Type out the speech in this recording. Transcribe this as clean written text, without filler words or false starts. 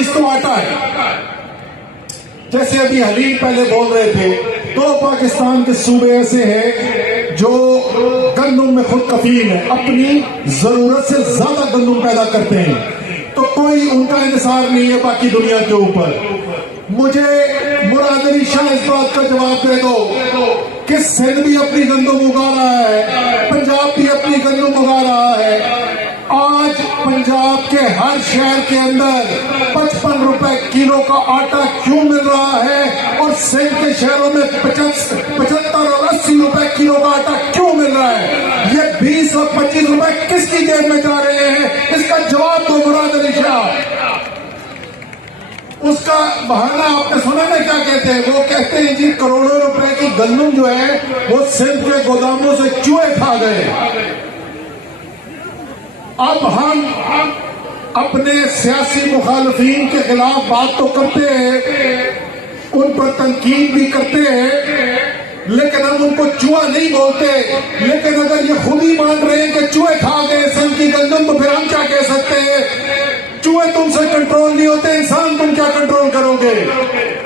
चीज तो आटा है। जैसे अभी हलीम पहले बोल रहे थे, तो पाकिस्तान के सूबे ऐसे हैं जो गंदम में खुद कफील है, अपनी जरूरत से ज्यादा गंदम पैदा करते हैं, तो कोई उनका इंतजार नहीं है बाकी दुनिया के ऊपर। मुझे मुराद अली शाह इस बात का जवाब दे दो कि सिंध भी अपनी गंदम उगा रहा है, पंजाब भी अपनी गंदम उगा रहा है। आज पंजाब के हर शहर के अंदर 55 रुपए किलो का आटा क्यों मिल रहा है और सिंध के शहरों में 75 और 80 रुपए किलो का आटा क्यों मिल रहा है? ये 20 और 25 रुपए किसकी जेब में जा रहे हैं? इसका जवाब दो मुराद अली शाह। उसका बहाना आपने सुना ना क्या कहते हैं? वो कहते हैं जी करोड़ों रुपए की गंदम जो है वो सिंध के गोदामों से चूहे खा गए। अब हम अपने सियासी मुखालफीन के खिलाफ बात तो करते हैं, उन पर तनकीद भी करते हैं, लेकिन हम उनको चूहा नहीं बोलते। लेकिन अगर ये खुद ही मान रहे हैं कि चूहे खा गए सिंध की गंदम, तो फिर हम क्या कह सकते हैं? चूहे तुमसे कंट्रोल नहीं होते, इंसान तुम क्या कंट्रोल करोगे?